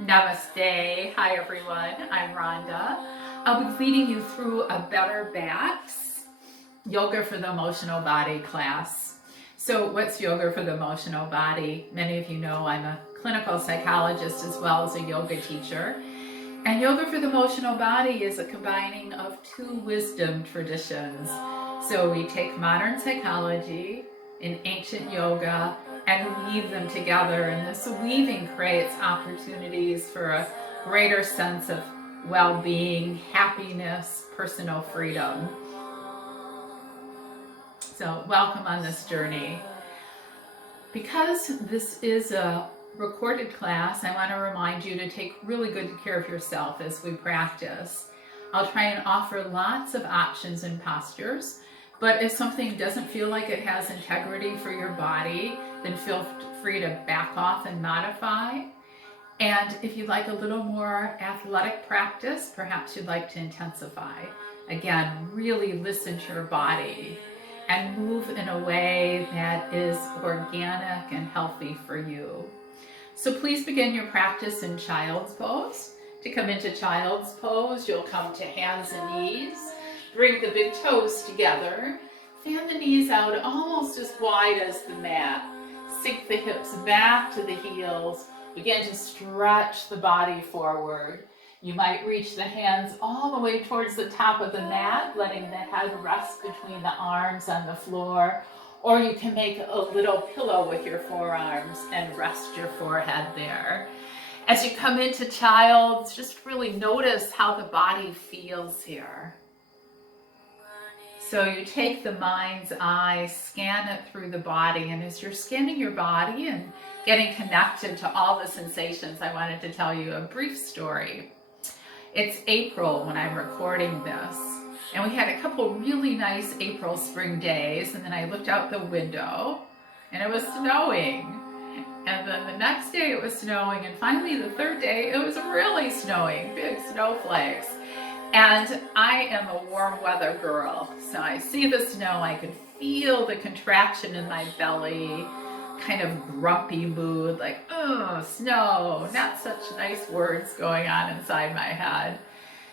Namaste. Hi everyone, I'm Rhonda. I'll be leading you through a Better Backs Yoga for the Emotional Body class. So what's yoga for the emotional body? Many of you know I'm a clinical psychologist as well as a yoga teacher. And yoga for the emotional body is a combining of two wisdom traditions. So we take modern psychology and ancient yoga and weave them together, and this weaving creates opportunities for a greater sense of well-being, happiness, personal freedom. So welcome on this journey. Because this is a recorded class, I want to remind you to take really good care of yourself as we practice. I'll try and offer lots of options and postures, but if something doesn't feel like it has integrity for your body, then feel free to back off and modify. And if you'd like a little more athletic practice, perhaps you'd like to intensify. Again, really listen to your body and move in a way that is organic and healthy for you. So please begin your practice in child's pose. To come into child's pose, you'll come to hands and knees. Bring the big toes together. Fan the knees out almost as wide as the mat. Sink the hips back to the heels. Begin to stretch the body forward. You might reach the hands all the way towards the top of the mat, letting the head rest between the arms on the floor. Or you can make a little pillow with your forearms and rest your forehead there. As you come into child's, just really notice how the body feels here. So you take the mind's eye, scan it through the body, and as you're scanning your body and getting connected to all the sensations, I wanted to tell you a brief story. It's April when I'm recording this, and we had a couple really nice April spring days, and then I looked out the window and it was snowing. And then the next day it was snowing, and finally the third day it was really snowing, big snowflakes. And I am a warm weather girl, so I see the snow, I can feel the contraction in my belly, kind of grumpy mood, like, oh, snow, not such nice words going on inside my head.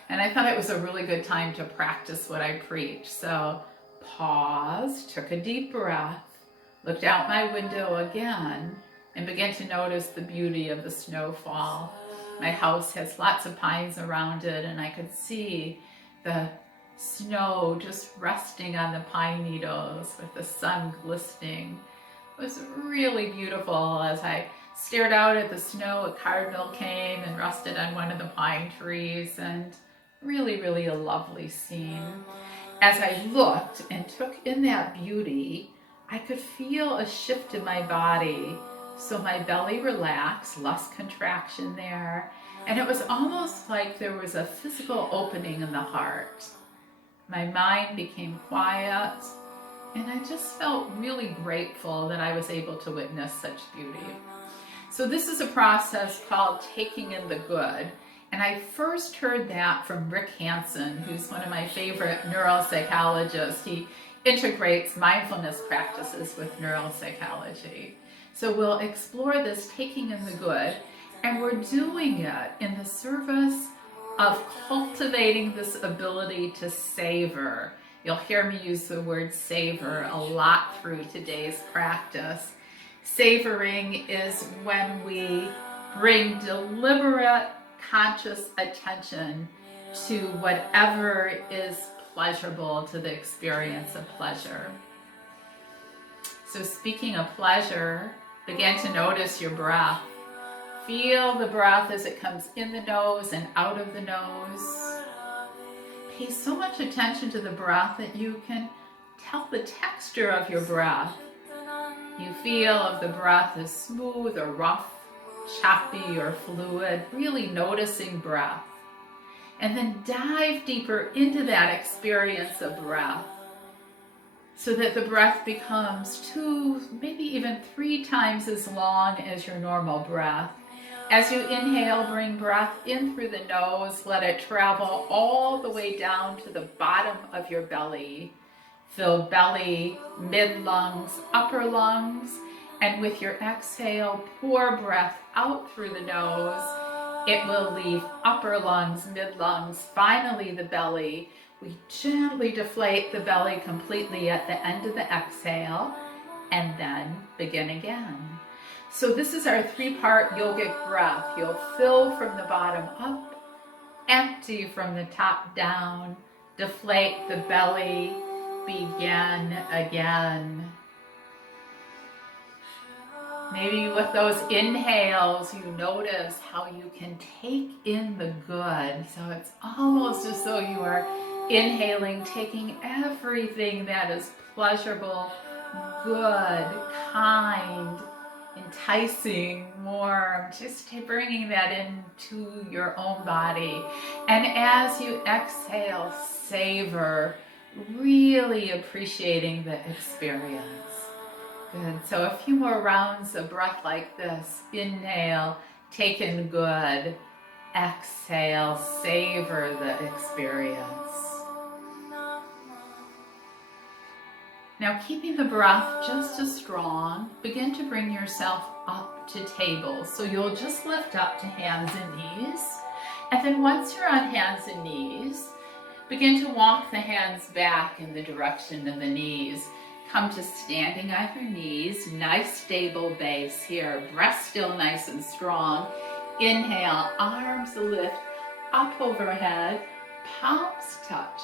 And I thought it was a really good time to practice what I preach. So paused, took a deep breath, looked out my window again, and began to notice the beauty of the snowfall. My house has lots of pines around it, and I could see the snow just resting on the pine needles with the sun glistening. It was really beautiful. As I stared out at the snow, a cardinal came and rested on one of the pine trees, and really, really a lovely scene. As I looked and took in that beauty, I could feel a shift in my body. So my belly relaxed, less contraction there, and it was almost like there was a physical opening in the heart. My mind became quiet, and I just felt really grateful that I was able to witness such beauty. So this is a process called taking in the good, and I first heard that from Rick Hanson, who's one of my favorite neuropsychologists. He integrates mindfulness practices with neuropsychology. So we'll explore this taking in the good, and we're doing it in the service of cultivating this ability to savor. You'll hear me use the word savor a lot through today's practice. Savoring is when we bring deliberate, conscious attention to whatever is pleasurable to the experience of pleasure. So speaking of pleasure, begin to notice your breath. Feel the breath as it comes in the nose and out of the nose. Pay so much attention to the breath that you can tell the texture of your breath. You feel if the breath is smooth or rough, choppy or fluid, really noticing breath. And then dive deeper into that experience of breath, so that the breath becomes 2, maybe even 3 times as long as your normal breath. As you inhale, bring breath in through the nose, let it travel all the way down to the bottom of your belly. Fill belly, mid-lungs, upper lungs, and with your exhale, pour breath out through the nose, It will leave upper lungs, mid lungs, finally the belly. We gently deflate the belly completely at the end of the exhale and then begin again. So this is our 3-part yogic breath. You'll fill from the bottom up, empty from the top down, deflate the belly, begin again. Maybe with those inhales, you notice how you can take in the good. So it's almost as though you are inhaling, taking everything that is pleasurable, good, kind, enticing, warm, just bringing that into your own body. And as you exhale, savor, really appreciating the experience. Good. So a few more rounds of breath like this. Inhale, take in good. Exhale, savor the experience. Now, keeping the breath just as strong, begin to bring yourself up to table. So you'll just lift up to hands and knees. And then once you're on hands and knees, begin to walk the hands back in the direction of the knees. Come to standing on your knees, nice stable base here, breath still nice and strong. Inhale, arms lift up overhead, palms touch,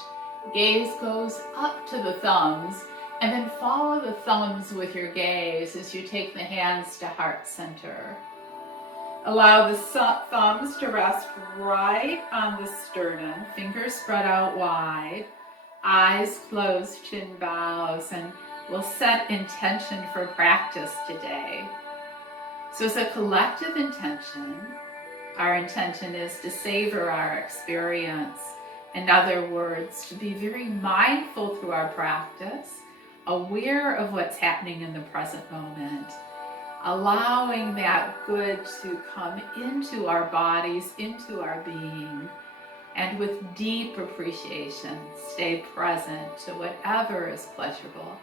gaze goes up to the thumbs, and then follow the thumbs with your gaze as you take the hands to heart center. Allow the thumbs to rest right on the sternum, fingers spread out wide, eyes closed, chin bows, and we'll set intention for practice today. So as a collective intention, our intention is to savor our experience. In other words, to be very mindful through our practice, aware of what's happening in the present moment, allowing that good to come into our bodies, into our being, and with deep appreciation, stay present to whatever is pleasurable.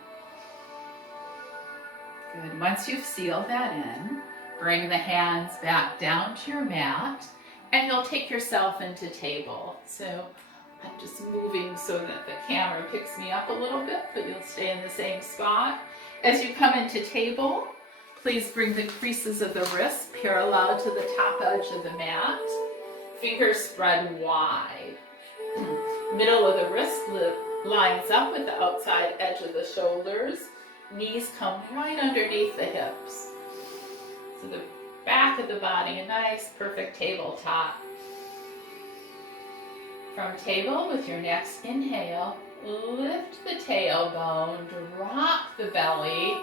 Good. Once you've sealed that in, bring the hands back down to your mat, and you'll take yourself into table. So I'm just moving so that the camera picks me up a little bit, but you'll stay in the same spot. As you come into table, please bring the creases of the wrists parallel to the top edge of the mat. Fingers spread wide. Middle of the wrist lines up with the outside edge of the shoulders. Knees come right underneath the hips. So the back of the body, a nice perfect tabletop. From table, with your next inhale, lift the tailbone, drop the belly,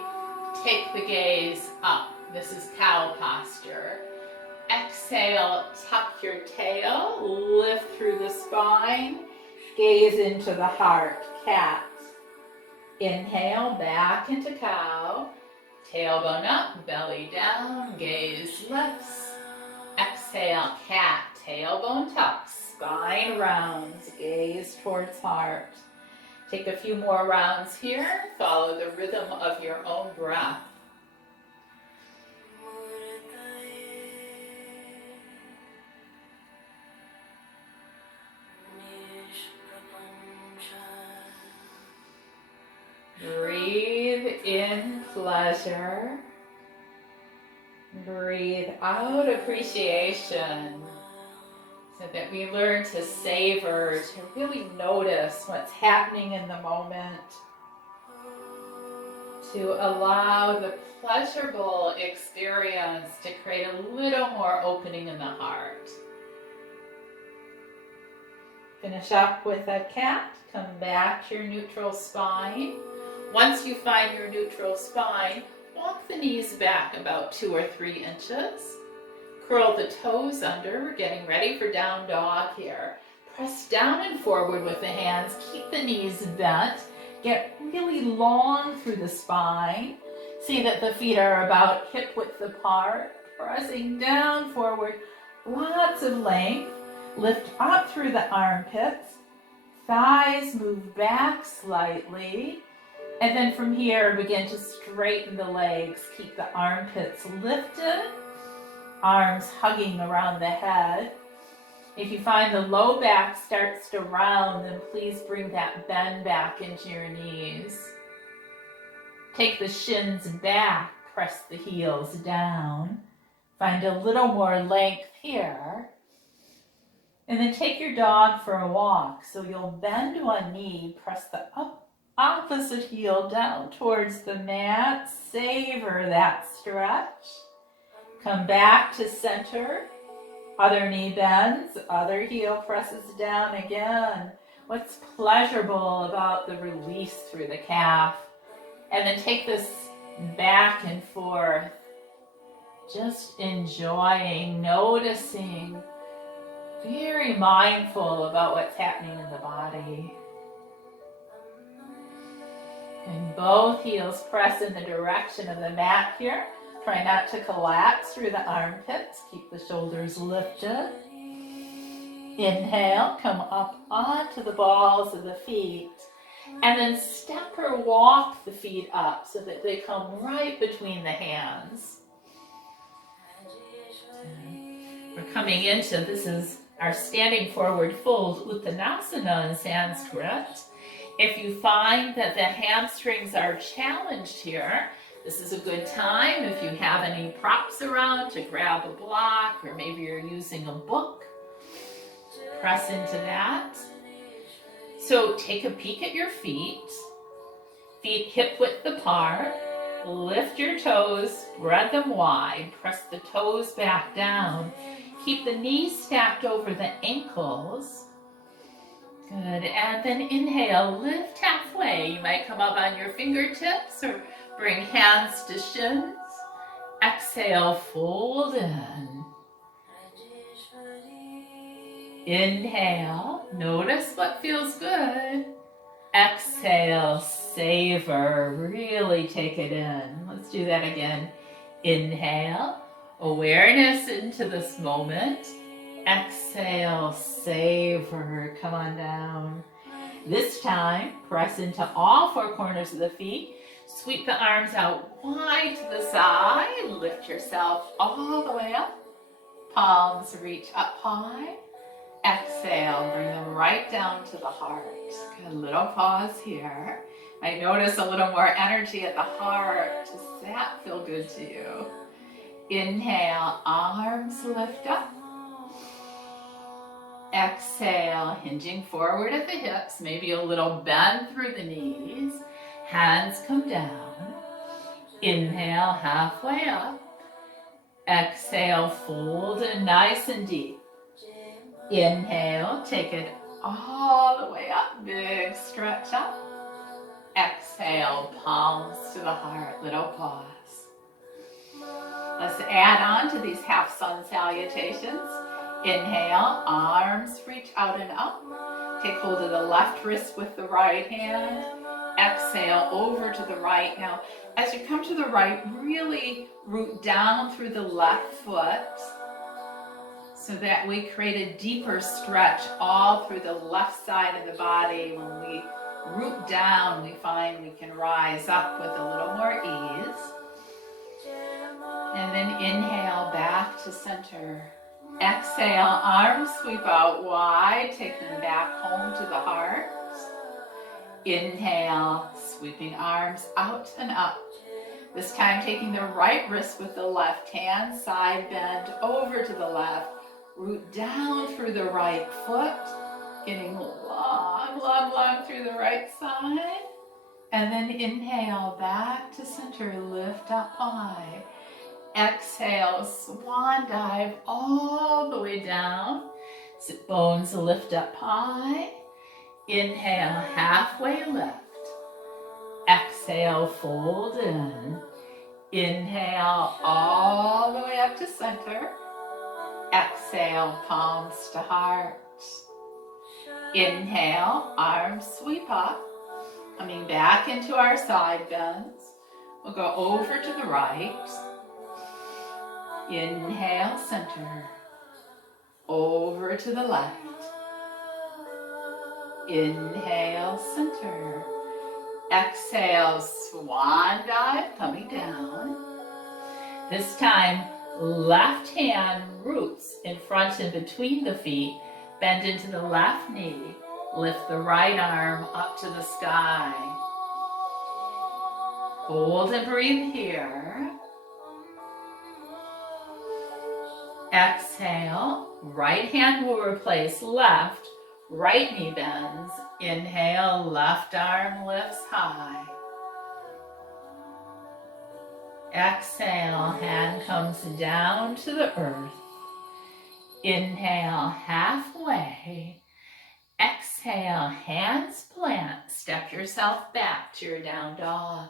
take the gaze up. This is cow posture. Exhale, tuck your tail, lift through the spine, gaze into the heart, cat. Inhale, back into cow, tailbone up, belly down, gaze lifts. Exhale, cat, tailbone tucks, spine rounds, gaze towards heart. Take a few more rounds here, follow the rhythm of your own breath. Breathe in pleasure. Breathe out appreciation, so that we learn to savor, to really notice what's happening in the moment, to allow the pleasurable experience to create a little more opening in the heart. Finish up with a cat. Come back to your neutral spine. Once you find your neutral spine, walk the knees back about 2 or 3 inches. Curl the toes under. We're getting ready for down dog here. Press down and forward with the hands. Keep the knees bent. Get really long through the spine. See that the feet are about hip width apart. Pressing down, forward. Lots of length. Lift up through the armpits. Thighs move back slightly. And then from here, begin to straighten the legs. Keep the armpits lifted. arms hugging around the head. If you find the low back starts to round, then please bring that bend back into your knees. Take the shins back, press the heels down. Find a little more length here. And then take your dog for a walk. So you'll bend one knee, press the opposite heel down towards the mat. Savor that stretch. Come back to center. Other knee bends, other heel presses down again. What's pleasurable about the release through the calf? And then take this back and forth. Just enjoying, noticing, very mindful about what's happening in the body. And both heels press in the direction of the mat here. Try not to collapse through the armpits. Keep the shoulders lifted. Inhale, come up onto the balls of the feet. And then step or walk the feet up so that they come right between the hands. We're coming into, this is our standing forward fold, Uttanasana in Sanskrit. If you find that the hamstrings are challenged here, this is a good time, if you have any props around, to grab a block, or maybe you're using a book. Press into that. So take a peek at your feet. Feet hip width apart. Lift your toes, spread them wide. Press the toes back down. Keep the knees stacked over the ankles. Good, and then inhale, lift halfway. You might come up on your fingertips or bring hands to shins. Exhale, fold in. Inhale, notice what feels good. Exhale, savor, really take it in. Let's do that again. Inhale, awareness into this moment. Exhale, savor, come on down. This time, press into all four corners of the feet. Sweep the arms out wide to the side. Lift yourself all the way up. Palms reach up high. Exhale, bring them right down to the heart. Good, little pause here. Might notice a little more energy at the heart. Does that feel good to you? Inhale, arms lift up. Exhale, hinging forward at the hips, maybe a little bend through the knees. Hands come down. Inhale, halfway up. Exhale, fold in nice and deep. Inhale, take it all the way up. Big stretch up. Exhale, palms to the heart. Little pause. Let's add on to these half sun salutations. Inhale, arms reach out and up. Take hold of the left wrist with the right hand. Exhale, over to the right. Now, as you come to the right, really root down through the left foot so that we create a deeper stretch all through the left side of the body. When we root down, we find we can rise up with a little more ease. And then inhale, back to center. Exhale, arms sweep out wide, take them back home to the heart. Inhale, sweeping arms out and up. This time taking the right wrist with the left hand, side bend over to the left. Root down through the right foot, getting long, long, long through the right side. And then inhale, back to center, lift up high. Exhale, swan dive all the way down. Sit bones lift up high. Inhale, halfway lift. Exhale, fold in. Inhale, all the way up to center. Exhale, palms to heart. Inhale, arms sweep up. Coming back into our side bends. We'll go over to the right. Inhale, center. Over to the left. Inhale, center. Exhale, swan dive, coming down. This time, Left hand roots in front and between the feet. Bend into the left knee. Lift the right arm up to the sky. Hold and breathe here. Exhale. Right hand will replace left. Right knee bends. Inhale, left arm lifts high. Exhale, hand comes down to the earth. Inhale, halfway. Exhale, hands plant. Step yourself back to your down dog.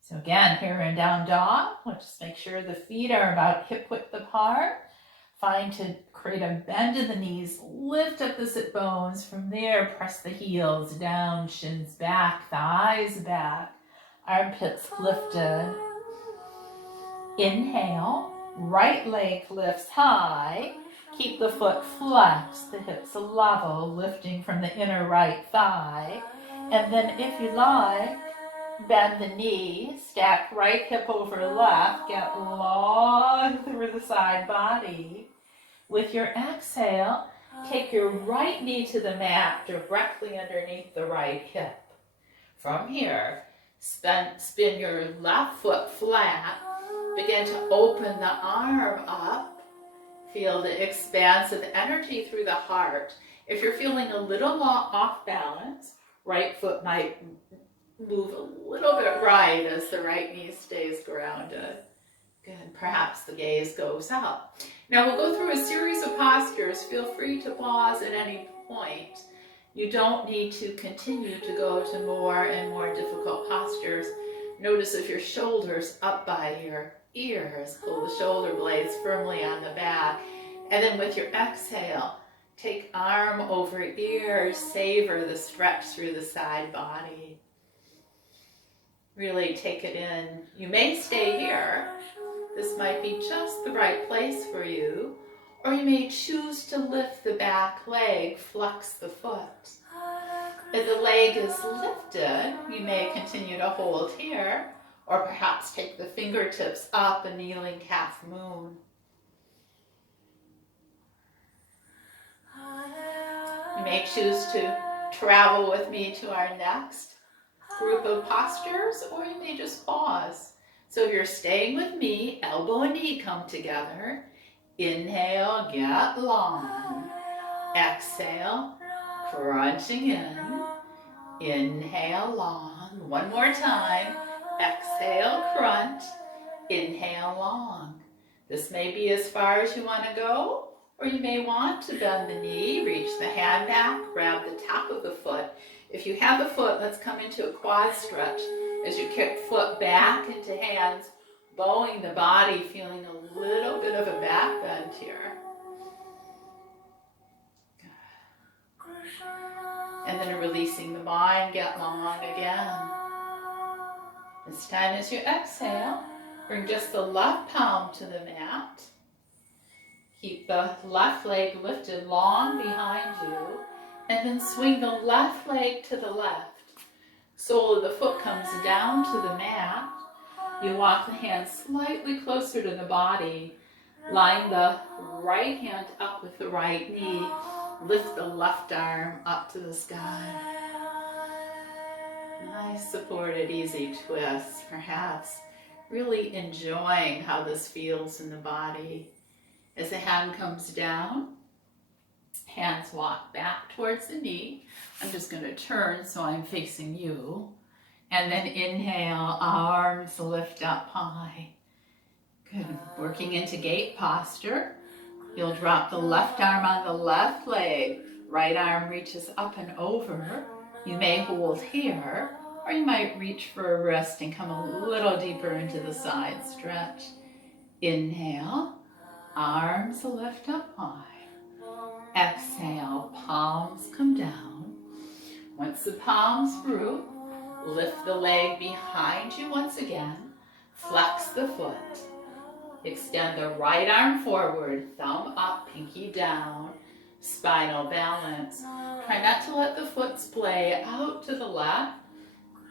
So again, here in down dog, we'll just make sure the feet are about hip width apart. Find to create a bend in the knees, lift up the sit bones. From there, press the heels down, shins back, thighs back, armpits lifted. Inhale, right leg lifts high. Keep the foot flexed, the hips level, lifting from the inner right thigh. And then if you like, bend the knee, stack right hip over left, get long through the side body. With your exhale, take your right knee to the mat directly underneath the right hip. From here, spin your left foot flat. Begin to open the arm up. Feel the expansive energy through the heart. If you're feeling a little off balance, right foot might move a little bit right as the right knee stays grounded. Good. Perhaps the gaze goes up. Now we'll go through a series of postures. Feel free to pause at any point. You don't need to continue to go to more and more difficult postures. Notice if your shoulders up by your ears, pull the shoulder blades firmly on the back. And then with your exhale, take arm over ear, savor the stretch through the side body. Really take it in. You may stay here. This might be just the right place for you. Or you may choose to lift the back leg, flex the foot. If the leg is lifted, you may continue to hold here, or perhaps take the fingertips up, a kneeling calf moon. You may choose to travel with me to our next group of postures, or you may just pause. So if you're staying with me, elbow and knee come together. Inhale, get long. Exhale, crunching in. Inhale, long. One more time. Exhale, crunch. Inhale, long. This may be as far as you want to go, or you may want to bend the knee, reach the hand back, grab the top of the foot. If you have the foot, let's come into a quad stretch as you kick foot back into hands, bowing the body, feeling a little bit of a back bend here. And then releasing the mind, get long again. This time as you exhale, bring just the left palm to the mat. Keep the left leg lifted long behind you. And then swing the left leg to the left. Sole of the foot comes down to the mat. You walk the hands slightly closer to the body. Line the right hand up with the right knee. Lift the left arm up to the sky. Nice supported easy twist. Perhaps really enjoying how this feels in the body. As the hand comes down, hands walk back towards the knee. I'm just going to turn so I'm facing you. And then inhale, arms lift up high. Good. Working into gate posture. You'll drop the left arm on the left leg. Right arm reaches up and over. You may hold here, or you might reach for a wrist and come a little deeper into the side stretch. Inhale, arms lift up high. Exhale, palms come down. Once the palms root, lift the leg behind you once again. Flex the foot. Extend the right arm forward, thumb up, pinky down. Spinal balance. Try not to let the foot splay out to the left.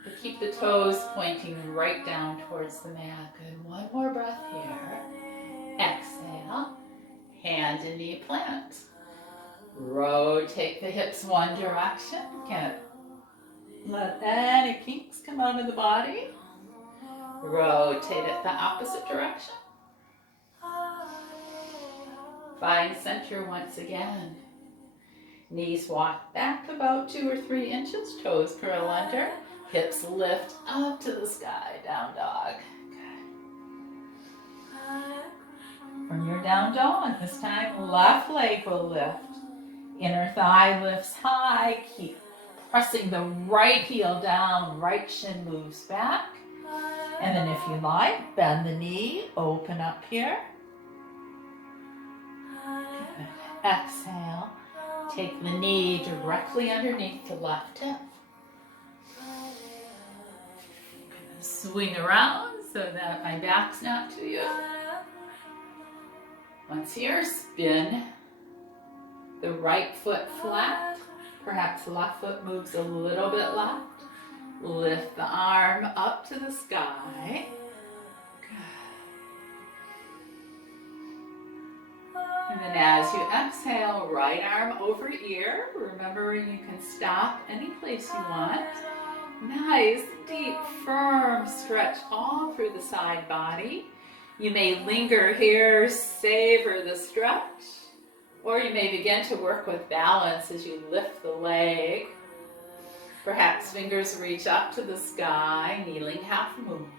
But keep the toes pointing right down towards the mat. Good. One more breath here. Exhale. Hand and knee plant. Rotate the hips one direction. Can't let any kinks come out of the body. Rotate it the opposite direction. Find center once again. Knees walk back about 2 or 3 inches. Toes curl under. Hips lift up to the sky. Down dog. From your down dog, this time left leg will lift. Inner thigh lifts high. Keep pressing the right heel down. Right shin moves back. And then if you like, bend the knee. Open up here. Good. Exhale. Take the knee directly underneath the left hip. Swing around so that my back's not to you. Once here, spin the right foot flat. Perhaps the left foot moves a little bit left. Lift the arm up to the sky. And then as you exhale, right arm over ear. Remembering you can stop any place you want. Nice, deep, firm stretch all through the side body. You may linger here, savor the stretch. Or you may begin to work with balance as you lift the leg. Perhaps fingers reach up to the sky, kneeling half moon.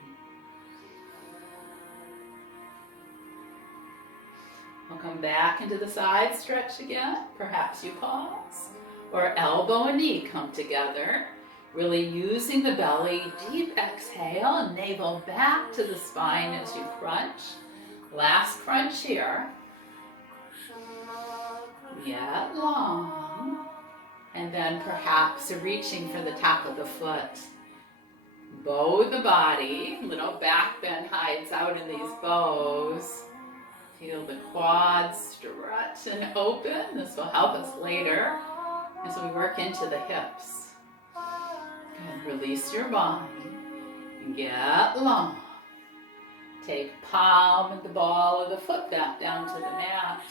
We'll come back into the side stretch again. Perhaps you pause. Or elbow and knee come together. Really using the belly. Deep exhale, navel back to the spine as you crunch. Last crunch here. Get long. And then perhaps reaching for the top of the foot. Bow the body. Little back bend hides out in these bows. Feel the quads stretch and open. This will help us later as we work into the hips. And release your body. Get long. Take palm and the ball of the foot back down to the mat.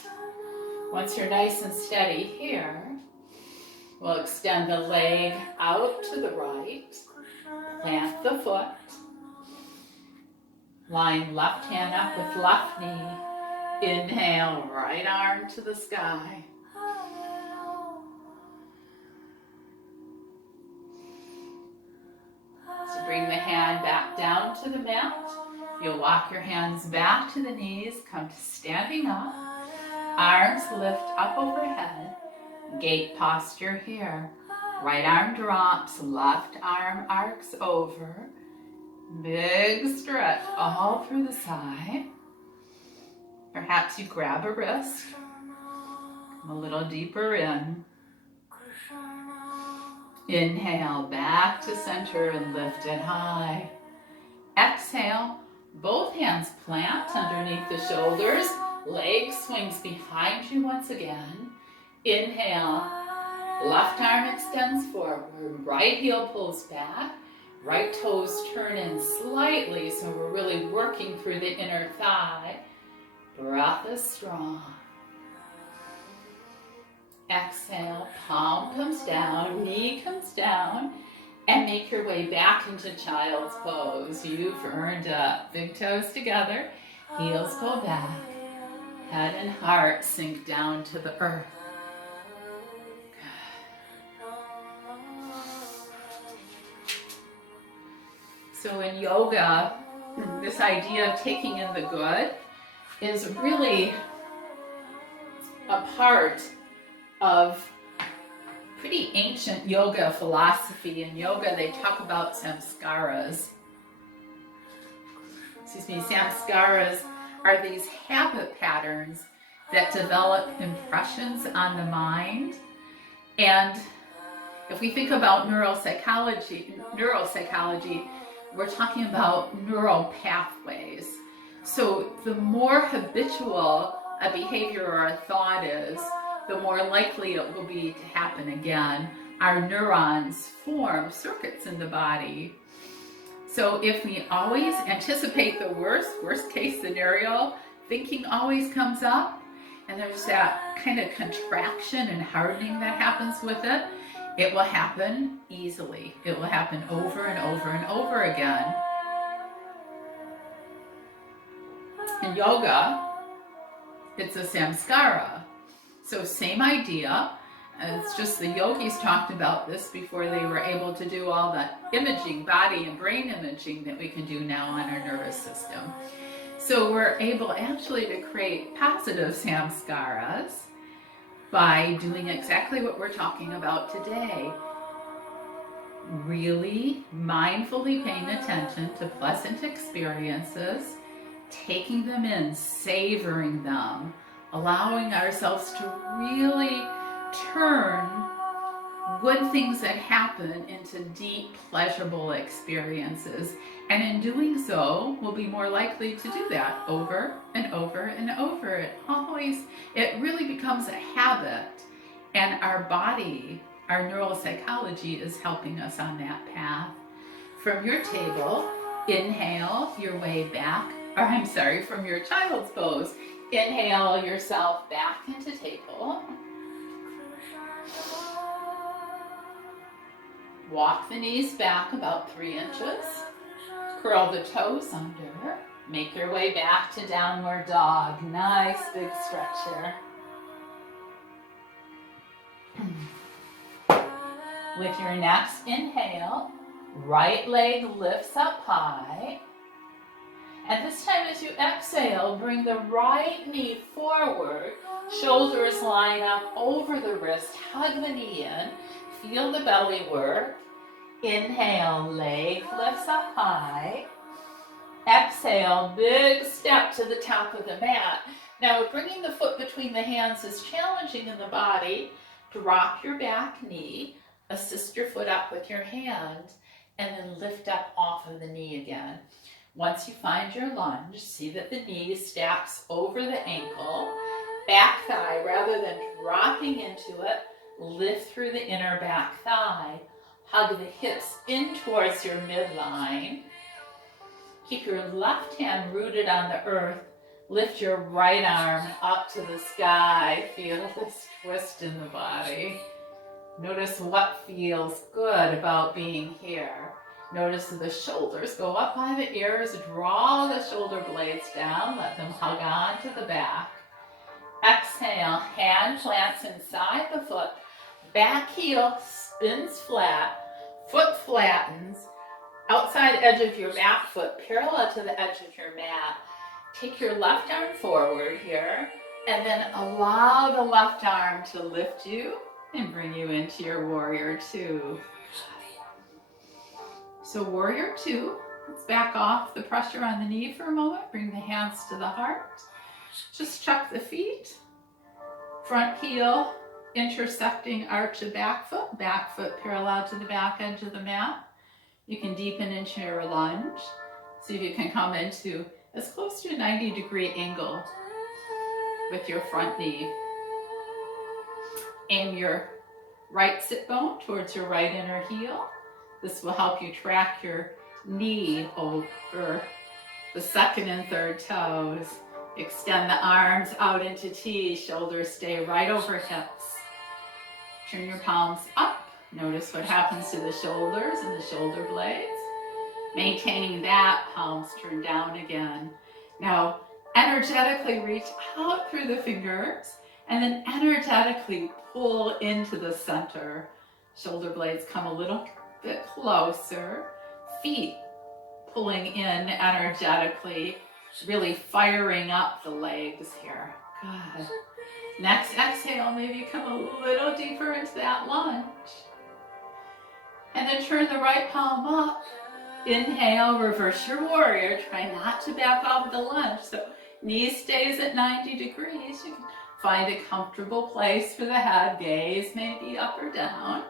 Once you're nice and steady here, we'll extend the leg out to the right. Plant the foot. Line left hand up with left knee. Inhale, right arm to the sky. So bring the hand back down to the mat. You'll walk your hands back to the knees, come to standing up. Arms lift up overhead. Gate posture here. Right arm drops, left arm arcs over. Big stretch all through the side. Perhaps you grab a wrist. Come a little deeper in. Inhale, back to center and lift it high. Exhale, both hands plant underneath the shoulders. Leg swings behind you once again. Inhale, left arm extends forward. Right heel pulls back. Right toes turn in slightly, so we're really working through the inner thigh. Breath is strong. Exhale, palm comes down, knee comes down, and make your way back into child's pose. You've earned up. Big toes together, heels go back, head and heart sink down to the earth. So in yoga, this idea of taking in the good is really a part of pretty ancient yoga philosophy. In yoga, they talk about samskaras. Samskaras are these habit patterns that develop impressions on the mind. And if we think about neuropsychology, we're talking about neural pathways. So the more habitual a behavior or a thought is, the more likely it will be to happen again. Our neurons form circuits in the body So if we always anticipate the worst case scenario, thinking always comes up, and there's that kind of contraction and hardening that happens with it, it will happen easily. It will happen over and over and over again. In yoga, it's a samskara. So same idea. It's just the yogis talked about this before they were able to do all the imaging, body and brain imaging that we can do now on our nervous system. So we're able actually to create positive samskaras by doing exactly what we're talking about today. Really mindfully paying attention to pleasant experiences, taking them in, savoring them, allowing ourselves to really turn good things that happen into deep, pleasurable experiences. And in doing so, we'll be more likely to do that over and over and over. It really becomes a habit. And our body, our neuropsychology is helping us on that path. From your table, inhale your way back, from your child's pose, inhale yourself back into table. Walk the knees back about 3 inches. Curl the toes under. Make your way back to downward dog. Nice big stretch here. With your next inhale, right leg lifts up high. And this time as you exhale, bring the right knee forward. Shoulders line up over the wrist. Hug the knee in. Feel the belly work. Inhale, leg lifts up high. Exhale, big step to the top of the mat. Now, bringing the foot between the hands is challenging in the body. Drop your back knee, assist your foot up with your hand, and then lift up off of the knee again. Once you find your lunge, see that the knee stacks over the ankle. Back thigh, rather than dropping into it, lift through the inner back thigh. Hug the hips in towards your midline. Keep your left hand rooted on the earth. Lift your right arm up to the sky. Feel this twist in the body. Notice what feels good about being here. Notice the shoulders go up by the ears. Draw the shoulder blades down. Let them hug on to the back. Exhale, hand plants inside the foot. Back heel spins flat, foot flattens, outside edge of your back foot parallel to the edge of your mat. Take your left arm forward here, and then allow the left arm to lift you and bring you into your warrior two. So warrior two, let's back off the pressure on the knee for a moment. Bring the hands to the heart. Just chuck the feet, front heel intersecting arch of back foot parallel to the back edge of the mat. You can deepen into your lunge. See if you can come into as close to a 90-degree angle with your front knee. Aim your right sit bone towards your right inner heel. This will help you track your knee over the second and third toes. Extend the arms out into T. Shoulders stay right over hips. Turn your palms up. Notice what happens to the shoulders and the shoulder blades. Maintaining that, palms turn down again. Now, energetically reach out through the fingers and then energetically pull into the center. Shoulder blades come a little bit closer. Feet pulling in energetically, really firing up the legs here. Good. Next exhale, maybe come a little deeper into that lunge. And then turn the right palm up. Inhale, reverse your warrior. Try not to back off the lunge. So knee stays at 90 degrees. You can find a comfortable place for the head. Gaze maybe up or down.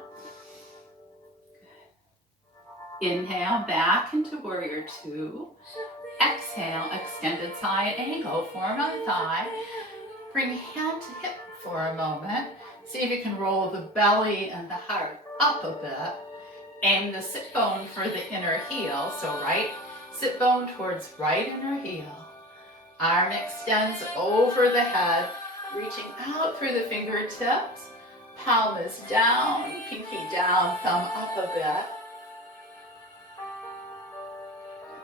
Inhale, back into warrior two. Exhale, extended side angle, form on thigh. Bring hand to hip for a moment. See if you can roll the belly and the heart up a bit. Aim the sit bone for the inner heel, so right sit bone towards right inner heel. Arm extends over the head, reaching out through the fingertips. Palm is down, pinky down, thumb up a bit.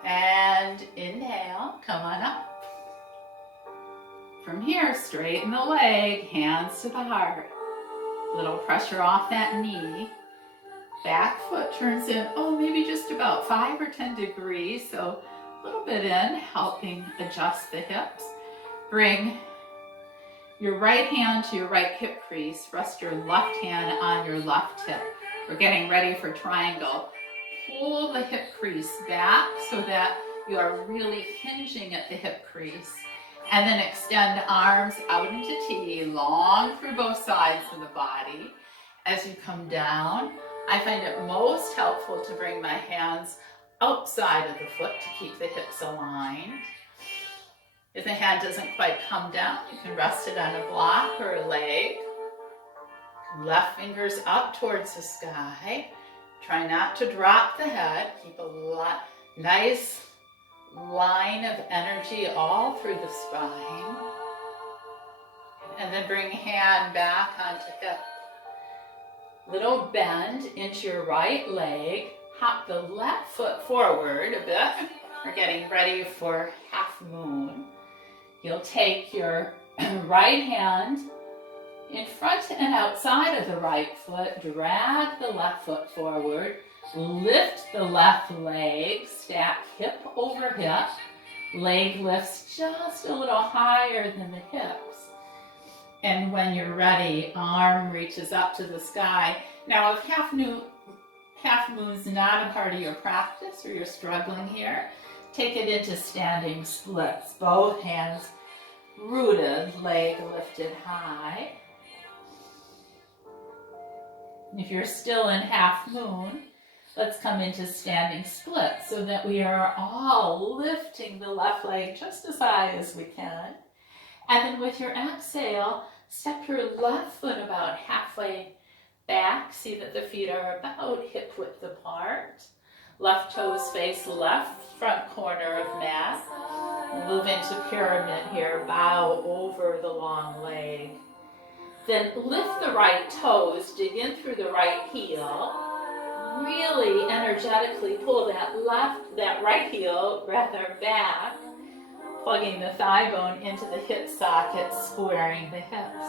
And inhale, come on up. From here, straighten the leg, hands to the heart. Little pressure off that knee. Back foot turns in, maybe just about 5 or 10 degrees. So a little bit in, helping adjust the hips. Bring your right hand to your right hip crease. Rest your left hand on your left hip. We're getting ready for triangle. Pull the hip crease back so that you are really hinging at the hip crease. And then extend arms out into T, long through both sides of the body. As you come down, I find it most helpful to bring my hands outside of the foot to keep the hips aligned. If the hand doesn't quite come down, you can rest it on a block or a leg. Left fingers up towards the sky. Try not to drop the head. Keep a nice line of energy all through the spine. And then bring hand back onto hip. Little bend into your right leg. Hop the left foot forward a bit. We're getting ready for half moon. You'll take your right hand in front and outside of the right foot. Drag the left foot forward. Lift the left leg. Stack hip over hip. Leg lifts just a little higher than the hips. And when you're ready, arm reaches up to the sky. Now, if half moon's not a part of your practice or you're struggling here, take it into standing splits. Both hands rooted, leg lifted high. If you're still in half moon, let's come into standing splits so that we are all lifting the left leg just as high as we can. And then with your exhale, step your left foot about halfway back. See that the feet are about hip width apart. Left toes face left front corner of mat. Move into pyramid here, bow over the long leg. Then lift the right toes, dig in through the right heel. Really energetically pull that right heel back, plugging the thigh bone into the hip socket, squaring the hips.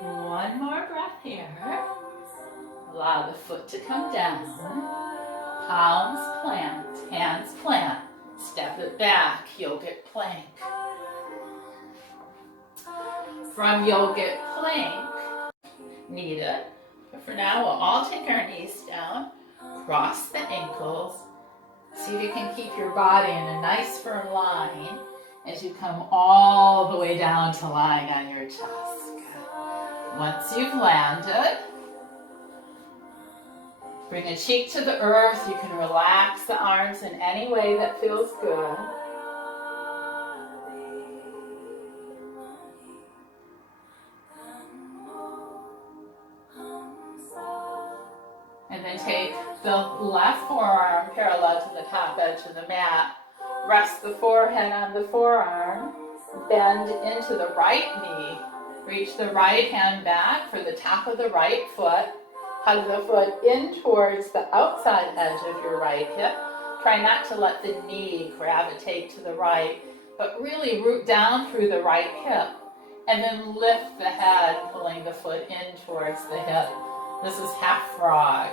One more breath here. Allow the foot to come down. Palms plant, hands plant. Step it back, yogic plank. From yogic plank, needed. But for now, we'll all take our knees down, cross the ankles. See if you can keep your body in a nice firm line as you come all the way down to lying on your chest. Good. Once you've landed, bring a cheek to the earth. You can relax the arms in any way that feels good. And then take the left forearm parallel to the top edge of the mat. Rest the forehead on the forearm. Bend into the right knee. Reach the right hand back for the top of the right foot. Hug the foot in towards the outside edge of your right hip. Try not to let the knee gravitate to the right, but really root down through the right hip. And then lift the head, pulling the foot in towards the hip. This is half frog.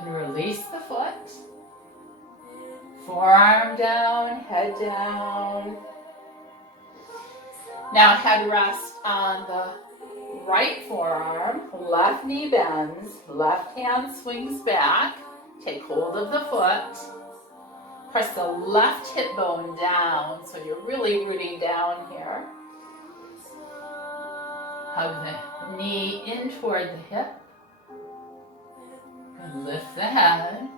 And release the foot. Forearm down, head down. Now head rest on the right forearm. Left knee bends. Left hand swings back. Take hold of the foot. Press the left hip bone down, so you're really rooting down here. Hug the knee in toward the hip. And lift the head.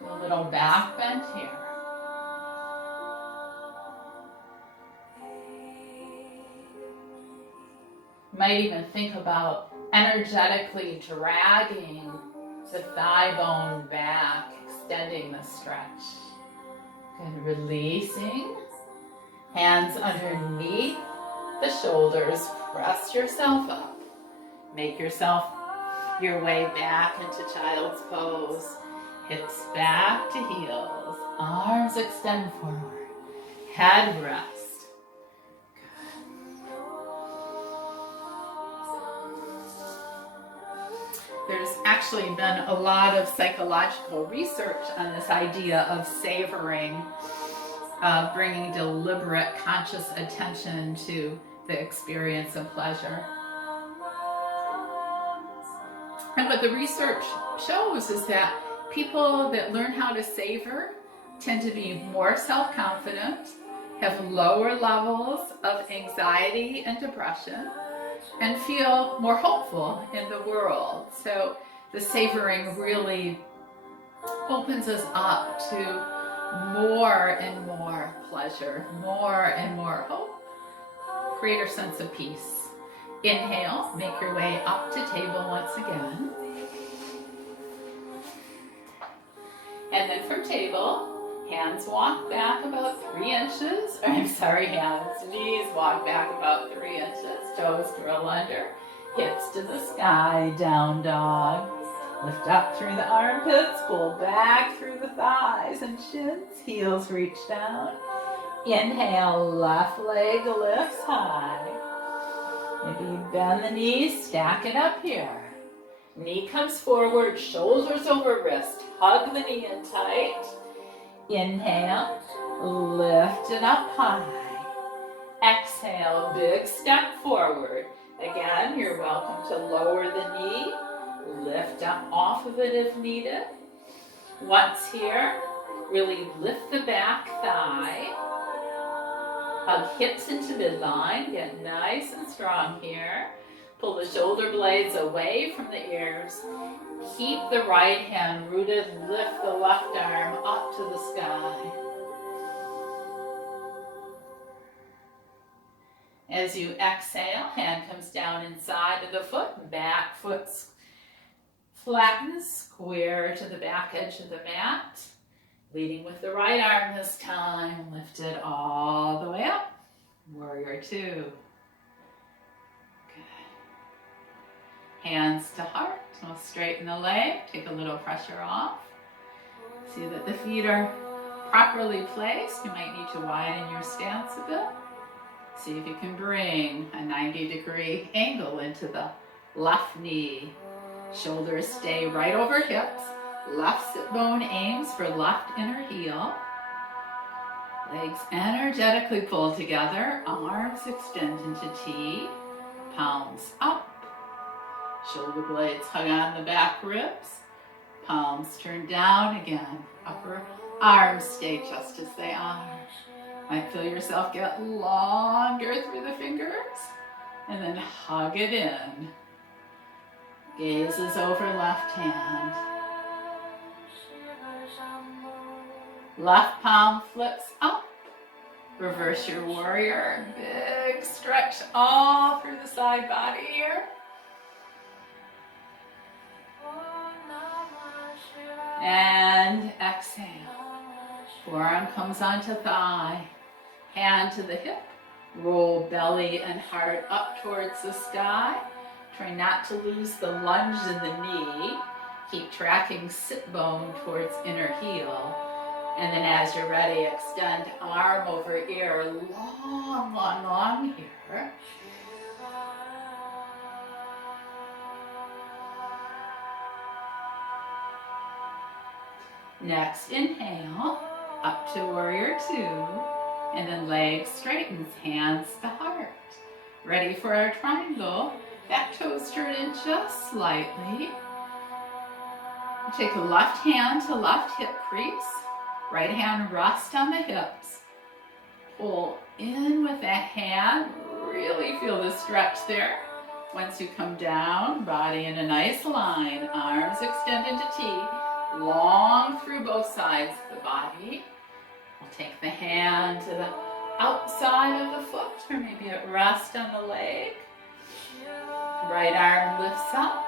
A little back bend here. might even think about energetically dragging the thigh bone back, extending the stretch. Good, releasing. Hands underneath the shoulders, press yourself up. Make yourself your way back into child's pose. Hips back to heels. Arms extend forward. Head rest. There's actually been a lot of psychological research on this idea of savoring, bringing deliberate, conscious attention to the experience of pleasure. And what the research shows is that people that learn how to savor tend to be more self-confident, have lower levels of anxiety and depression, and feel more hopeful in the world. So the savoring really opens us up to more and more pleasure, more and more hope, greater sense of peace. Inhale, make your way up to table once again. And then from table, hands walk back about 3 inches. Knees walk back about 3 inches. Toes curl under. Hips to the sky, down dog. Lift up through the armpits, pull back through the thighs and shins. Heels reach down. Inhale, left leg lifts high. Maybe bend the knees, stack it up here. Knee comes forward, shoulders over wrist. Hug the knee in tight. Inhale, lift it up high. Exhale, big step forward. Again, you're welcome to lower the knee. Lift up off of it if needed. Once here, really lift the back thigh. Hug hips into midline. Get nice and strong here. Pull the shoulder blades away from the ears. Keep the right hand rooted. Lift the left arm up to the sky. As you exhale, hand comes down inside of the foot. Back foot flattens, square to the back edge of the mat. Leading with the right arm this time. Lift it all the way up. Warrior two. Hands to heart. We'll straighten the leg. Take a little pressure off. See that the feet are properly placed. You might need to widen your stance a bit. See if you can bring a 90-degree angle into the left knee. Shoulders stay right over hips. Left sit bone aims for left inner heel. Legs energetically pull together. Arms extend into T. Palms up. Shoulder blades hug on the back ribs. Palms turn down again. Upper arms stay just as they are. Might feel yourself get longer through the fingers. And then hug it in. Gaze is over left hand. Left palm flips up. Reverse your warrior. Big stretch all through the side body here. And exhale. Forearm comes onto thigh. Hand to the hip. Roll belly and heart up towards the sky. Try not to lose the lunge in the knee. Keep tracking sit bone towards inner heel. And then as you're ready, extend arm over ear. Long, long, long here. Next, inhale, up to warrior two, and then legs straightens, hands to heart. Ready for our triangle. Back toes turn in just slightly. Take a left hand to left hip crease. Right hand rest on the hips. Pull in with a hand. Really feel the stretch there. Once you come down, body in a nice line. Arms extend into T. Long through both sides of the body. We'll take the hand to the outside of the foot, or maybe at rest on the leg. Right arm lifts up.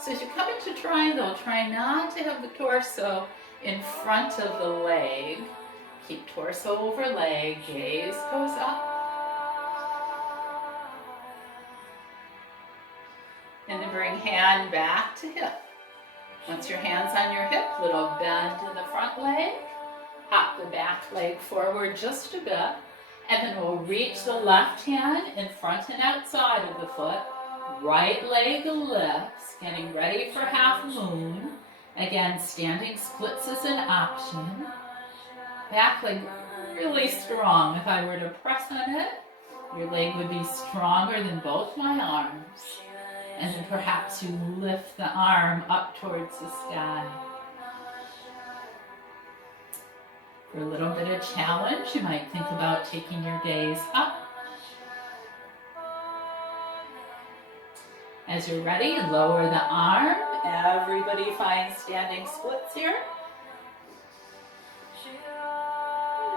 So as you come into triangle, try not to have the torso in front of the leg. Keep torso over leg, gaze goes up. And then bring hand back to hip. Once your hand's on your hip, little bend in the front leg. Hop the back leg forward just a bit. And then we'll reach the left hand in front and outside of the foot. Right leg lifts, getting ready for half moon. Again, standing splits is an option. Back leg really strong. If I were to press on it, your leg would be stronger than both my arms. And then perhaps you lift the arm up towards the sky. For a little bit of challenge, you might think about taking your gaze up. As you're ready, lower the arm. Everybody find standing splits here.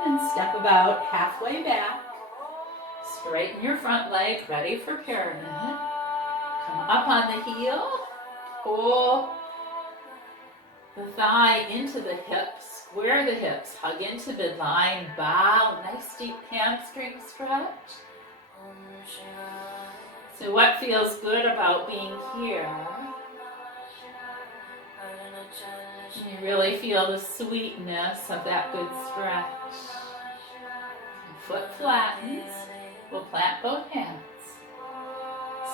And step about halfway back. Straighten your front leg, ready for pyramid. Come up on the heel. Pull the thigh into the hips. Square the hips. Hug into midline. Bow. Nice deep hamstring stretch. So what feels good about being here? You really feel the sweetness of that good stretch. Foot flattens. We'll plant both hands.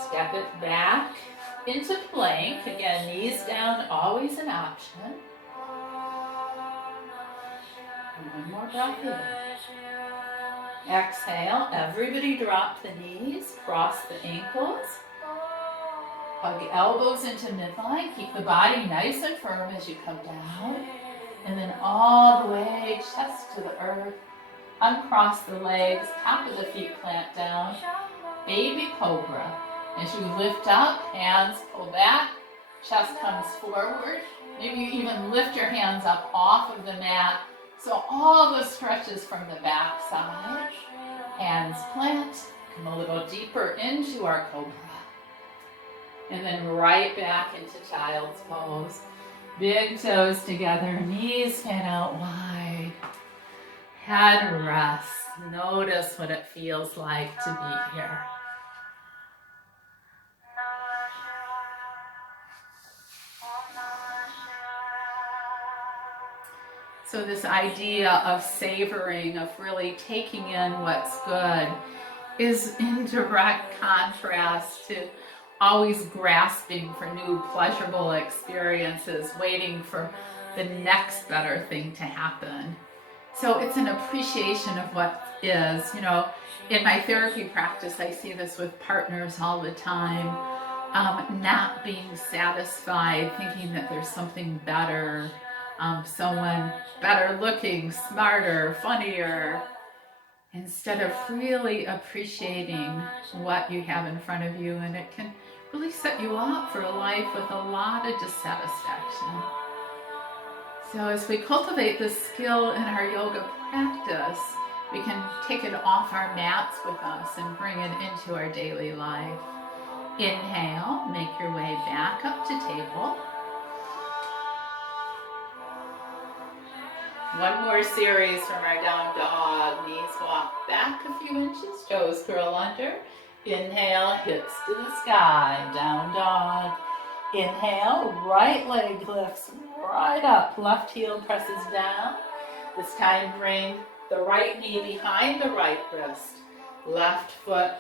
Step it back into plank. Again, knees down, always an option. And one more breath in. Exhale, everybody drop the knees, cross the ankles. Hug the elbows into midline. Keep the body nice and firm as you come down. And then all the way, chest to the earth. Uncross the legs, top of the feet plant down. Baby cobra. As you lift up, hands pull back, chest comes forward. Maybe you even lift your hands up off of the mat. So all the stretches from the back side. Hands plant, come a little deeper into our cobra. And then right back into child's pose. Big toes together, knees fan out wide. Head rests. Notice what it feels like to be here. So this idea of savoring, of really taking in what's good, is in direct contrast to always grasping for new pleasurable experiences, waiting for the next better thing to happen. So it's an appreciation of what is. You know, in my therapy practice, I see this with partners all the time, not being satisfied, thinking that there's something better, someone better looking, smarter, funnier, instead of really appreciating what you have in front of you. And it can really set you up for a life with a lot of dissatisfaction. So as we cultivate this skill in our yoga practice, we can take it off our mats with us and bring it into our daily life. Inhale, make your way back up to table. One more series from our down dog. Knees walk back a few inches, toes curl under. Inhale, hips to the sky, down dog. Inhale, right leg lifts right up, left heel presses down. This time bring the right knee behind the right wrist, left foot,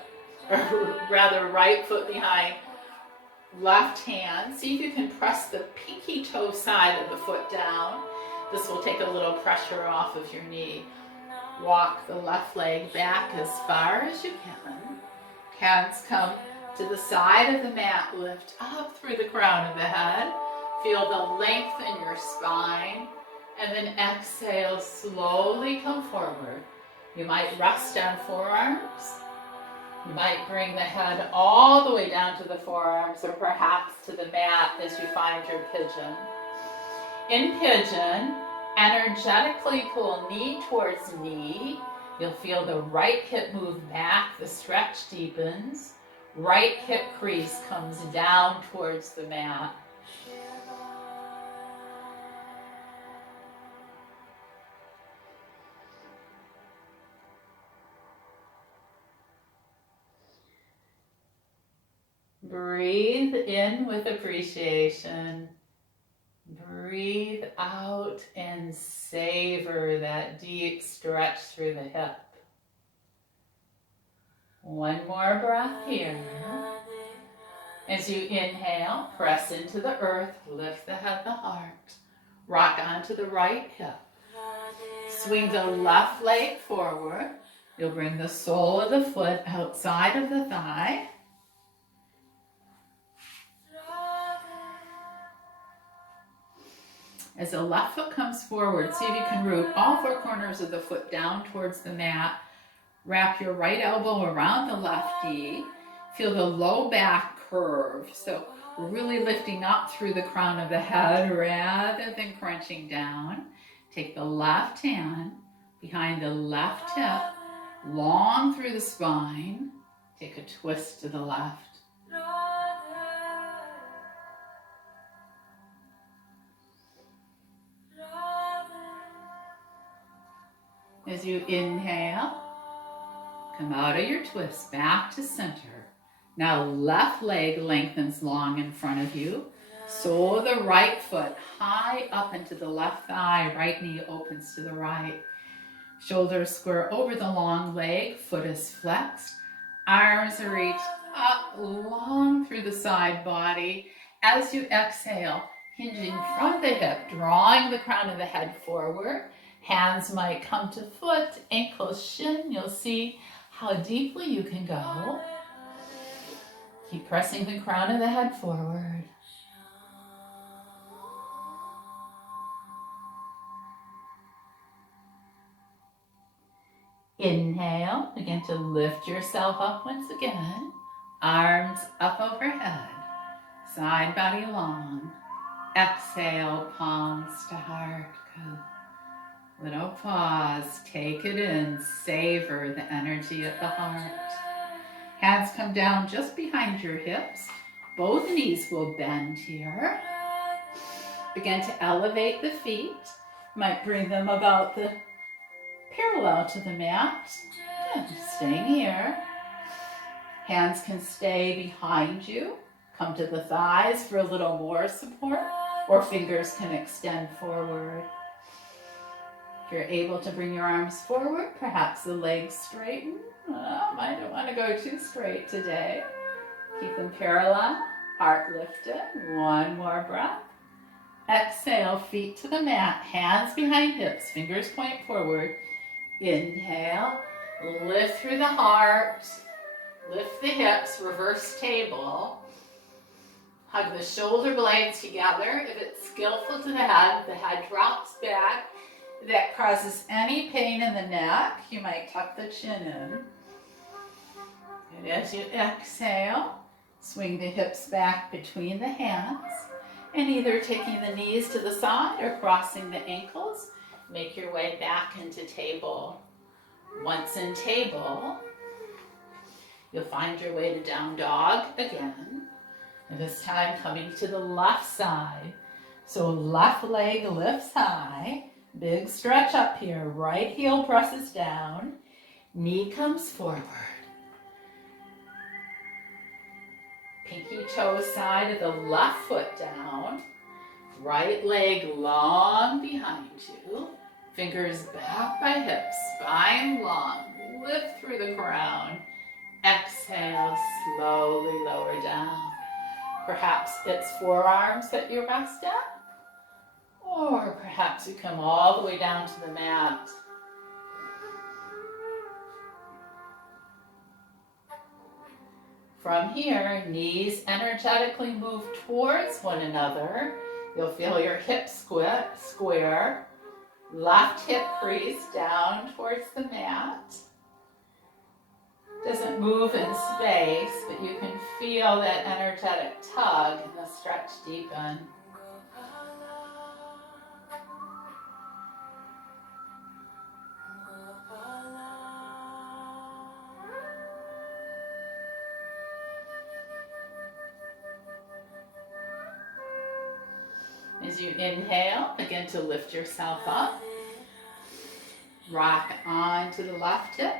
or rather right foot behind left hand. See if you can press the pinky toe side of the foot down. This will take a little pressure off of your knee. Walk the left leg back as far as you can. Hands come to the side of the mat, lift up through the crown of the head. Feel the length in your spine. And then exhale, slowly come forward. You might rest on forearms. You might bring the head all the way down to the forearms, or perhaps to the mat as you find your pigeon. In pigeon, energetically pull knee towards knee. You'll feel the right hip move back, the stretch deepens. Right hip crease comes down towards the mat. Breathe in with appreciation. Breathe out and savor that deep stretch through the hip. One more breath here. As you inhale, press into the earth, lift the head, the heart. Rock onto the right hip. Swing the left leg forward. You'll bring the sole of the foot outside of the thigh. As the left foot comes forward, see if you can root all four corners of the foot down towards the mat. Wrap your right elbow around the left knee. Feel the low back curve. So we're really lifting up through the crown of the head rather than crunching down. Take the left hand behind the left hip, long through the spine. Take a twist to the left. As you inhale, come out of your twist, back to center. Now left leg lengthens long in front of you. Sole of the right foot high up into the left thigh. Right knee opens to the right. Shoulders square over the long leg. Foot is flexed. Arms are reached up long through the side body. As you exhale, hinging from the hip, drawing the crown of the head forward. Hands might come to foot, ankles, shin. You'll see how deeply you can go. Keep pressing the crown of the head forward. Inhale, begin to lift yourself up once again. Arms up overhead, side body long. Exhale, palms to heart. Good. Little pause, take it in, savor the energy of the heart. Hands come down just behind your hips. Both knees will bend here. Begin to elevate the feet. Might bring them about the parallel to the mat. Good, staying here. Hands can stay behind you. Come to the thighs for a little more support, or fingers can extend forward. If you're able to bring your arms forward, perhaps the legs straighten. I don't want to go too straight today. Keep them parallel, heart lifted. One more breath. Exhale, feet to the mat, hands behind hips, fingers point forward. Inhale, lift through the heart, lift the hips, reverse table. Hug the shoulder blades together. If it's skillful to the head drops back. If that causes any pain in the neck, you might tuck the chin in. And as you exhale, swing the hips back between the hands, and either taking the knees to the side or crossing the ankles, make your way back into table. Once in table, you'll find your way to down dog again. And this time coming to the left side. So left leg lifts high. Big stretch up here. Right heel presses down. Knee comes forward. Pinky toe side of the left foot down. Right leg long behind you. Fingers back by hips. Spine long. Lift through the crown. Exhale, slowly lower down. Perhaps it's forearms that you rest at. Or perhaps you come all the way down to the mat. From here, knees energetically move towards one another. You'll feel your hips square. Left hip crease down towards the mat. Doesn't move in space, but you can feel that energetic tug and the stretch deepen. As you inhale, begin to lift yourself up. Rock onto the left hip.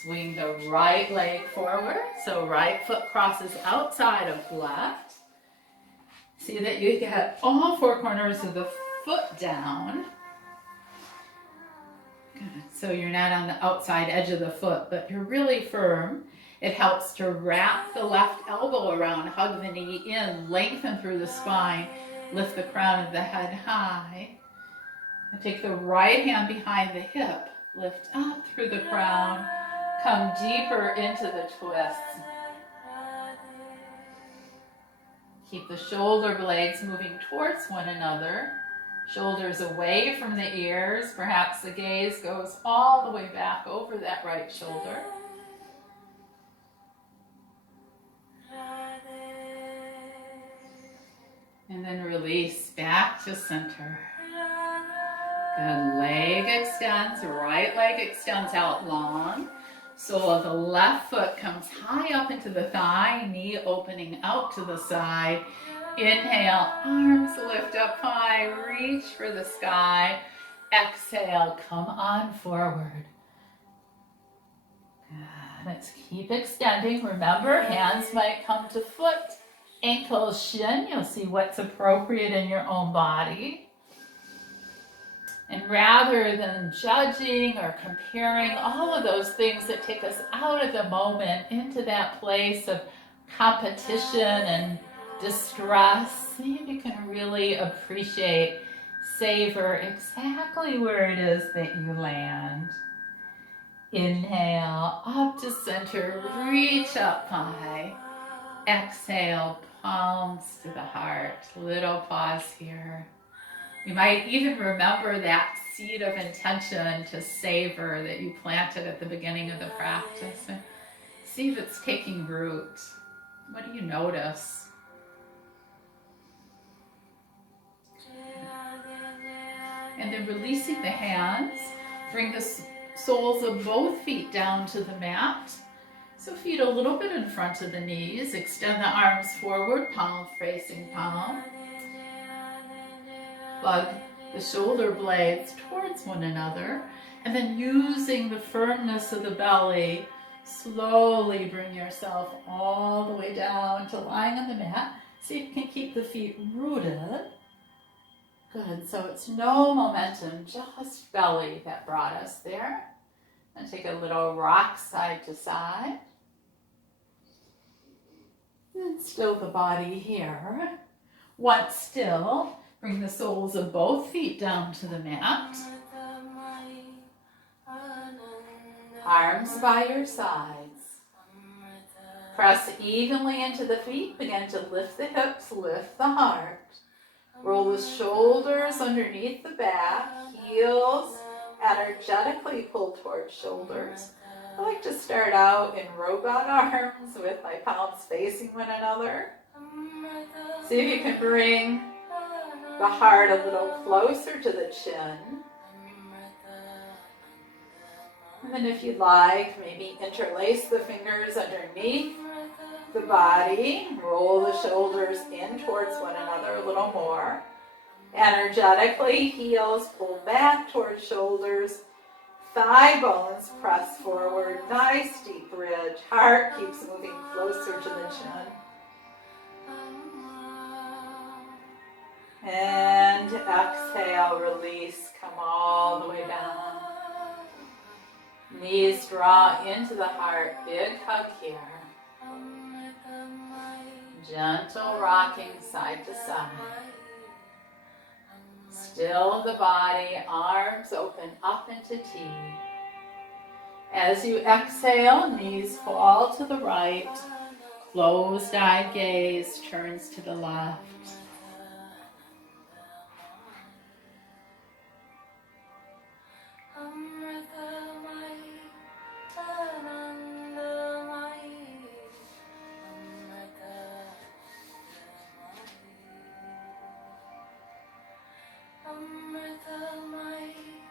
Swing the right leg forward, so right foot crosses outside of left. See that you get all four corners of the foot down. Good. So you're not on the outside edge of the foot, but you're really firm. It helps to wrap the left elbow around, hug the knee in, lengthen through the spine, lift the crown of the head high. And take the right hand behind the hip, lift up through the crown, come deeper into the twists. Keep the shoulder blades moving towards one another. Shoulders away from the ears. Perhaps the gaze goes all the way back over that right shoulder. And then release back to center. Good. Leg extends, right leg extends out long. Sole of the left foot comes high up into the thigh, knee opening out to the side. Inhale, arms lift up high, reach for the sky. Exhale, come on forward. Good. Let's keep extending. Remember, hands might come to foot, ankles, shin. You'll see what's appropriate in your own body. And rather than judging or comparing all of those things that take us out of the moment into that place of competition and distress, see if you can really appreciate, savor exactly where it is that you land. Inhale, up to center, reach up high. Exhale, palms to the heart. Little pause here. You might even remember that seed of intention to savor that you planted at the beginning of the practice and see if it's taking root. What do you notice? And then releasing the hands, bring the soles of both feet down to the mat. So feet a little bit in front of the knees. Extend the arms forward, palm facing palm. Plug the shoulder blades towards one another, and then using the firmness of the belly, slowly bring yourself all the way down to lying on the mat. See if you can keep the feet rooted. Good, so it's no momentum, just belly that brought us there. And take a little rock side to side. And still the body here. Once still, bring the soles of both feet down to the mat. Arms by your sides. Press evenly into the feet. Begin to lift the hips, lift the heart. Roll the shoulders underneath the back. Heels energetically pull towards shoulders. I like to start out in robot arms with my palms facing one another. See if you can bring the heart a little closer to the chin. And then if you'd like, maybe interlace the fingers underneath the body. Roll the shoulders in towards one another a little more. Energetically, heels pull back towards shoulders. Thigh bones press forward. Nice deep bridge. Heart keeps moving closer to the chin. And exhale, release, come all the way down. Knees draw into the heart, big hug here. Gentle rocking side to side. Still the body, arms open up into T. As you exhale, knees fall to the right. Closed-eye gaze turns to the left.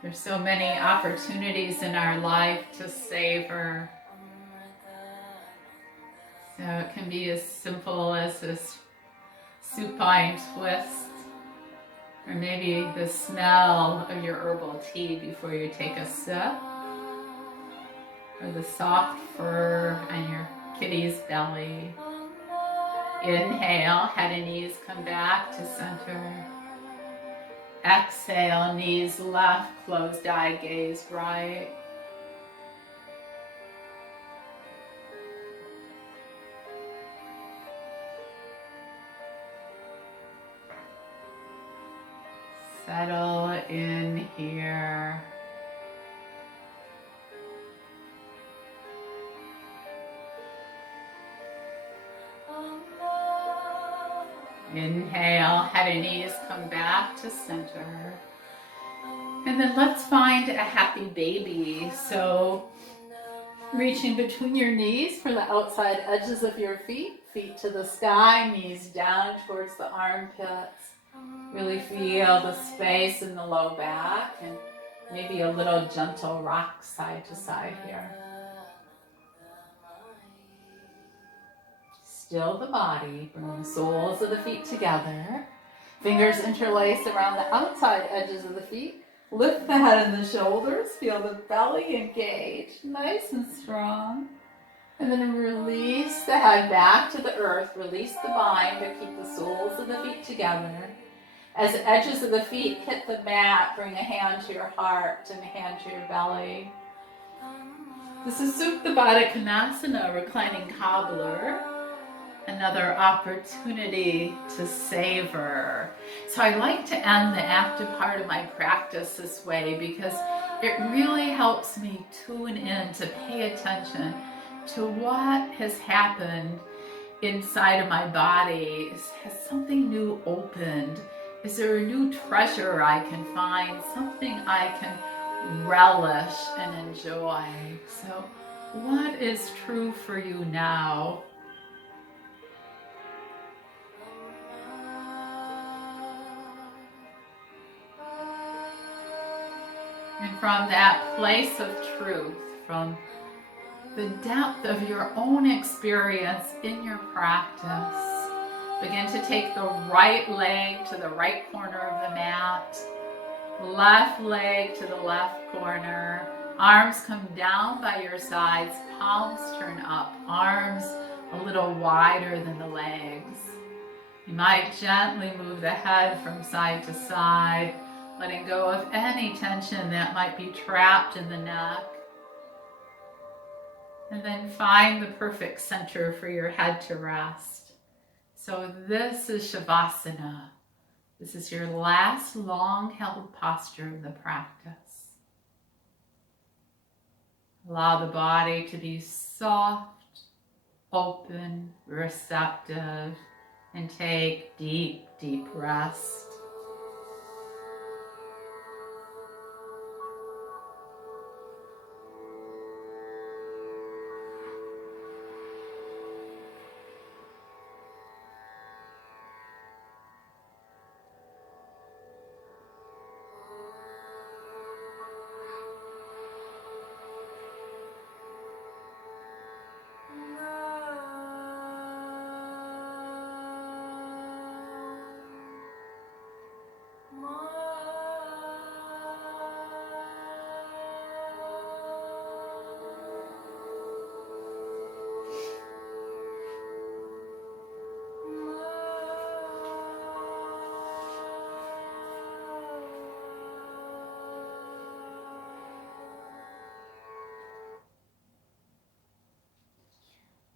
There's so many opportunities in our life to savor. So it can be as simple as this supine twist Or maybe the smell of your herbal tea before you take a sip. Or the soft fur on your kitty's belly. Inhale, head and knees come back to center. Exhale, knees left, closed eye, gaze right. Settle in here. Inhale, head and knees come back to center. And then let's find a happy baby. So reaching between your knees for the outside edges of your feet, feet to the sky, knees down towards the armpits. Really feel the space in the low back and maybe a little gentle rock side to side here. Still the body, bring the soles of the feet together. Fingers interlace around the outside edges of the feet. Lift the head and the shoulders. Feel the belly engage, nice and strong. And then release the head back to the earth. Release the bind to keep the soles of the feet together. As the edges of the feet hit the mat, bring a hand to your heart and a hand to your belly. This is Supta Baddha Konasana, reclining cobbler. Another opportunity to savor. So I like to end the active part of my practice this way because it really helps me tune in to pay attention to what has happened inside of my body. Has something new opened? Is there a new treasure I can find? Something I can relish and enjoy? So what is true for you now? And from that place of truth, from the depth of your own experience in your practice, begin to take the right leg to the right corner of the mat, left leg to the left corner, arms come down by your sides, palms turn up, arms a little wider than the legs. You might gently move the head from side to side, letting go of any tension that might be trapped in the neck. And then find the perfect center for your head to rest. So this is Shavasana. This is your last long-held posture of the practice. Allow the body to be soft, open, receptive, and take deep, deep rest.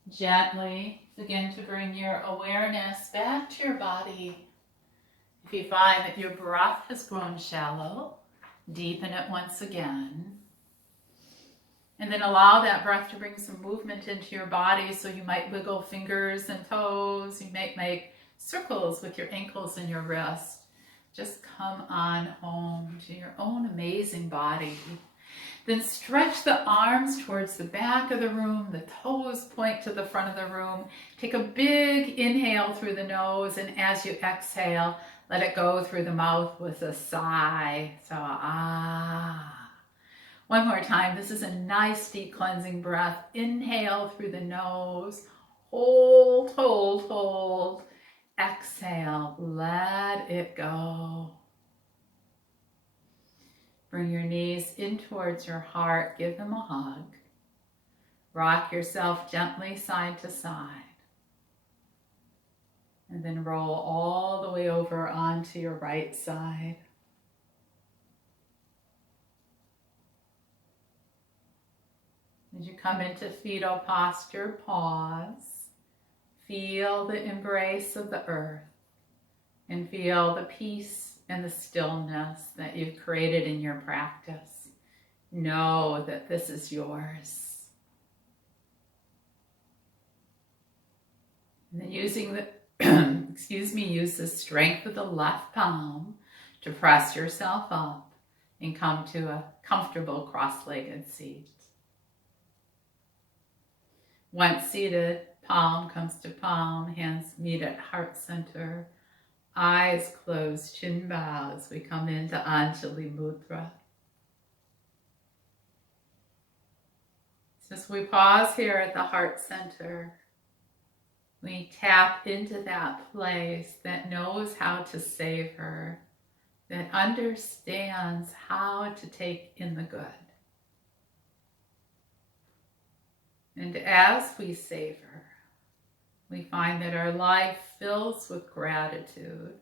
Gently begin to bring your awareness back to your body. If you find that your breath has grown shallow, deepen it once again. And then allow that breath to bring some movement into your body. So you might wiggle fingers and toes. You might make circles with your ankles and your wrists. Just come on home to your own amazing body. Then stretch the arms towards the back of the room. The toes point to the front of the room. Take a big inhale through the nose, and as you exhale, let it go through the mouth with a sigh. So, One more time. This is a nice deep cleansing breath. Inhale through the nose. Hold, hold, hold. Exhale. Let it go. Bring your knees in towards your heart. Give them a hug. Rock yourself gently side to side. And then roll all the way over onto your right side. As you come into fetal posture, pause. Feel the embrace of the earth and feel the peace and the stillness that you've created in your practice. Know that this is yours. And then using the use the strength of the left palm to press yourself up and come to a comfortable cross-legged seat. Once seated, palm comes to palm, hands meet at heart center, eyes closed, chin bows. We come into Anjali Mudra. So as we pause here at the heart center, we tap into that place that knows how to savor, that understands how to take in the good. And as we savor, we find that our life fills with gratitude.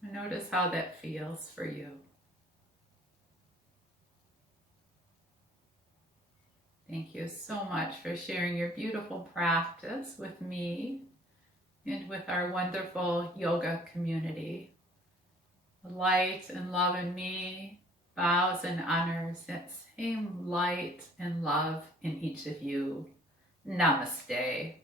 So notice how that feels for you. Thank you so much for sharing your beautiful practice with me and with our wonderful yoga community. The light and love in me bows and honors that same light and love in each of you. Namaste.